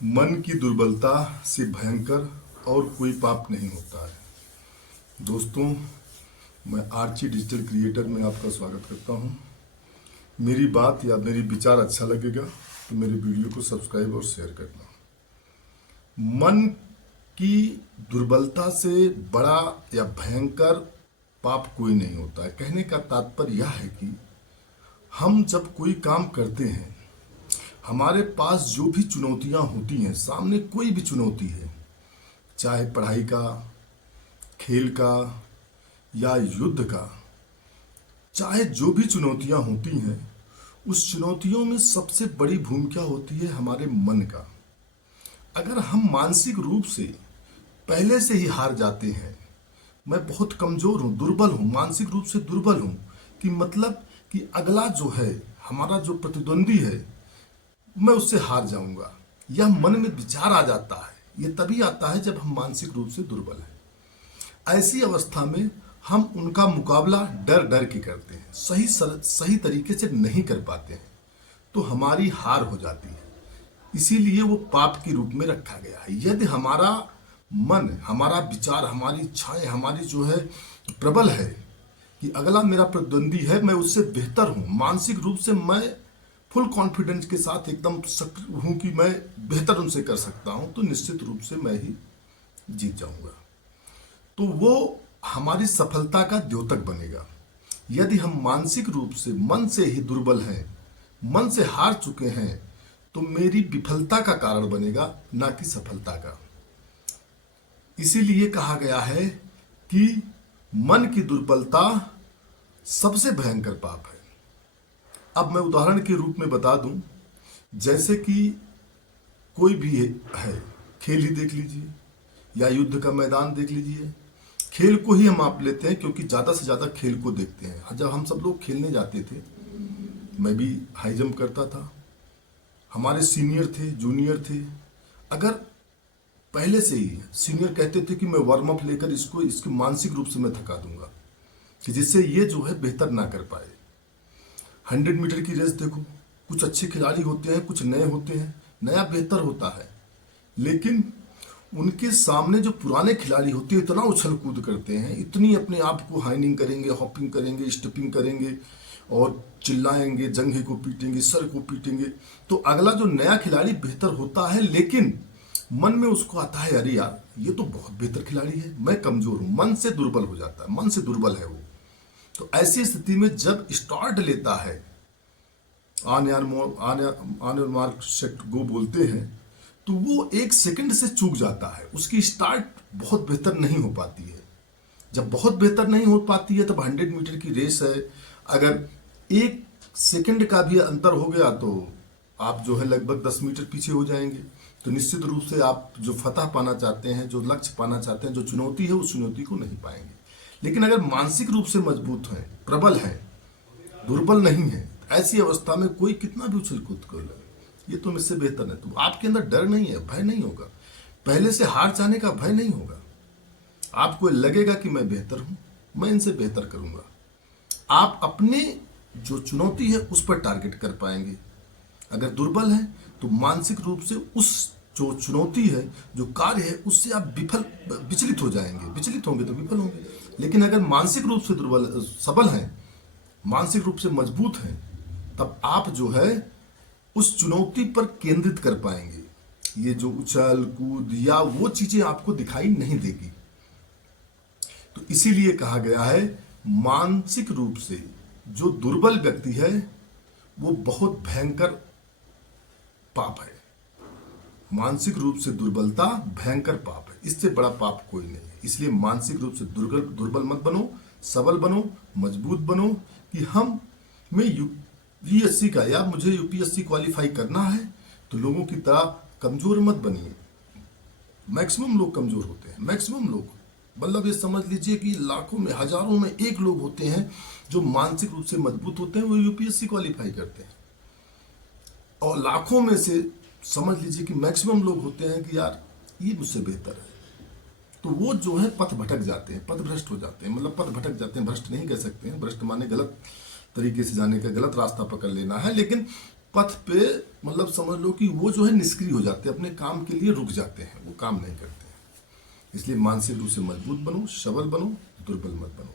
मन की दुर्बलता से भयंकर और कोई पाप नहीं होता है। दोस्तों, मैं आर्ची डिजिटल क्रिएटर में आपका स्वागत करता हूं। मेरी बात या मेरी विचार अच्छा लगेगा तो मेरे वीडियो को सब्सक्राइब और शेयर करना। मन की दुर्बलता से बड़ा या भयंकर पाप कोई नहीं होता है। कहने का तात्पर्य यह है कि हम जब कोई काम करते हैं, हमारे पास जो भी चुनौतियां होती हैं, सामने कोई भी चुनौती है, चाहे पढ़ाई का, खेल का या युद्ध का, चाहे जो भी चुनौतियां होती हैं, उस चुनौतियों में सबसे बड़ी भूमिका होती है हमारे मन का। अगर हम मानसिक रूप से पहले से ही हार जाते हैं, मैं बहुत कमजोर हूं, दुर्बल हूं, मानसिक रूप से दुर्बल हूं, कि मतलब कि अगला जो है, हमारा जो प्रतिद्वंदी है, मैं उससे हार जाऊंगा, यह मन में विचार आ जाता है। यह तभी आता है जब हम मानसिक रूप से दुर्बल हैं। ऐसी अवस्था में हम उनका मुकाबला डर डर के करते हैं, सही तरीके से नहीं कर पाते हैं, तो हमारी हार हो जाती है। इसीलिए वो पाप के रूप में रखा गया है। यदि हमारा मन, हमारा विचार, हमारी इच्छाएं, हमारी जो है प्रबल है कि अगला मेरा प्रतिद्वंदी है, मैं उससे बेहतर हूं, मानसिक रूप से मैं फुल कॉन्फिडेंस के साथ एकदम हूं कि मैं बेहतर उनसे कर सकता हूं, तो निश्चित रूप से मैं ही जीत जाऊंगा। तो वो हमारी सफलता का द्योतक बनेगा। यदि हम मानसिक रूप से, मन से ही दुर्बल हैं, मन से हार चुके हैं, तो मेरी विफलता का कारण बनेगा, ना कि सफलता का। इसीलिए कहा गया है कि मन की दुर्बलता सबसे भयंकर पाप है। अब मैं उदाहरण के रूप में बता दूं, जैसे कि कोई भी है, खेल ही देख लीजिए या युद्ध का मैदान देख लीजिए। खेल को ही हम आप लेते हैं, क्योंकि ज़्यादा से ज़्यादा खेल को देखते हैं। जब हम सब लोग खेलने जाते थे, मैं भी हाई जंप करता था, हमारे सीनियर थे, जूनियर थे, अगर पहले से ही सीनियर कहते थे कि मैं वार्म अप लेकर इसके मानसिक रूप से मैं थका दूंगा, कि जिससे ये जो है बेहतर ना कर पाए। 100 मीटर की रेस देखो, कुछ अच्छे खिलाड़ी होते हैं, कुछ नए होते हैं, नया बेहतर होता है, लेकिन उनके सामने जो पुराने खिलाड़ी होते हैं, इतना उछल कूद करते हैं, इतनी अपने आप को हाइनिंग करेंगे, हॉपिंग करेंगे, स्टेपिंग करेंगे और चिल्लाएंगे, जंघे को पीटेंगे, सर को पीटेंगे। तो अगला जो नया खिलाड़ी बेहतर होता है, लेकिन मन में उसको आता है, अरे यार ये तो बहुत बेहतर खिलाड़ी है, मैं कमजोर हूं, मन से दुर्बल हो जाता है, मन से दुर्बल है वो। तो ऐसी स्थिति में जब स्टार्ट लेता है, आने मार्क सेट गो बोलते हैं, तो वो 1 सेकंड से चूक जाता है, उसकी स्टार्ट बहुत बेहतर नहीं हो पाती है। जब बहुत बेहतर नहीं हो पाती है, तब 100 मीटर की रेस है, अगर 1 सेकंड का भी अंतर हो गया तो आप जो है लगभग 10 मीटर पीछे हो जाएंगे। तो निश्चित रूप से आप जो फतह पाना चाहते हैं, जो लक्ष्य पाना चाहते हैं, जो चुनौती है, उस चुनौती को नहीं पाएंगे। लेकिन अगर मानसिक रूप से मजबूत हैं, प्रबल हैं, दुर्बल नहीं है, ऐसी अवस्था में कोई कितना भी उछल कूद कर ले, ये तो मुझसे बेहतर है, तो आपके अंदर डर नहीं है, भय नहीं होगा, पहले से हार जाने का भय नहीं होगा। आपको लगेगा कि मैं बेहतर हूं, मैं इनसे बेहतर करूंगा। आप अपने जो चुनौती है उस पर टारगेट कर पाएंगे। अगर दुर्बल है तो मानसिक रूप से उस जो चुनौती है, जो कार्य है, उससे आप विचलित हो जाएंगे। विचलित होंगे तो विफल होंगे। लेकिन अगर मानसिक रूप से दुर्बल, सबल हैं, मानसिक रूप से मजबूत हैं, तब आप जो है उस चुनौती पर केंद्रित कर पाएंगे। ये जो उछल कूद या वो चीजें आपको दिखाई नहीं देगी। तो इसीलिए कहा गया है, मानसिक रूप से जो दुर्बल व्यक्ति है, वो बहुत भयंकर पाप है। मानसिक रूप से दुर्बलता भयंकर पाप है, इससे बड़ा पाप कोई नहीं है। इसलिए मानसिक रूप से दुर्बल मत बनो, सबल बनो, मजबूत बनो, कि मैं यूपीएससी का या मुझे यूपीएससी क्वालिफाई करना है, तो लोगों की तरह कमजोर मत बनिए। मैक्सिमम लोग कमजोर होते हैं, मैक्सिमम लोग, मतलब ये समझ लीजिए कि लाखों में, हजारों में एक लोग होते हैं जो मानसिक रूप से मजबूत होते हैं, वो यूपीएससी क्वालिफाई करते हैं। और लाखों में से समझ लीजिए कि मैक्सिमम लोग होते हैं कि यार ये मुझसे बेहतर है, तो वो जो है पथ भटक जाते हैं, पथ भ्रष्ट हो जाते हैं। मतलब पथ भटक जाते हैं, भ्रष्ट नहीं कह सकते हैं, भ्रष्ट माने गलत तरीके से जाने का, गलत रास्ता पकड़ लेना है, लेकिन पथ पे मतलब समझ लो कि वो जो है निष्क्रिय हो जाते हैं, अपने काम के लिए रुक जाते हैं, वो काम नहीं करते हैं। इसलिए मानसिक रूप से मजबूत बनो, सबल बनो, दुर्बल मत बनो।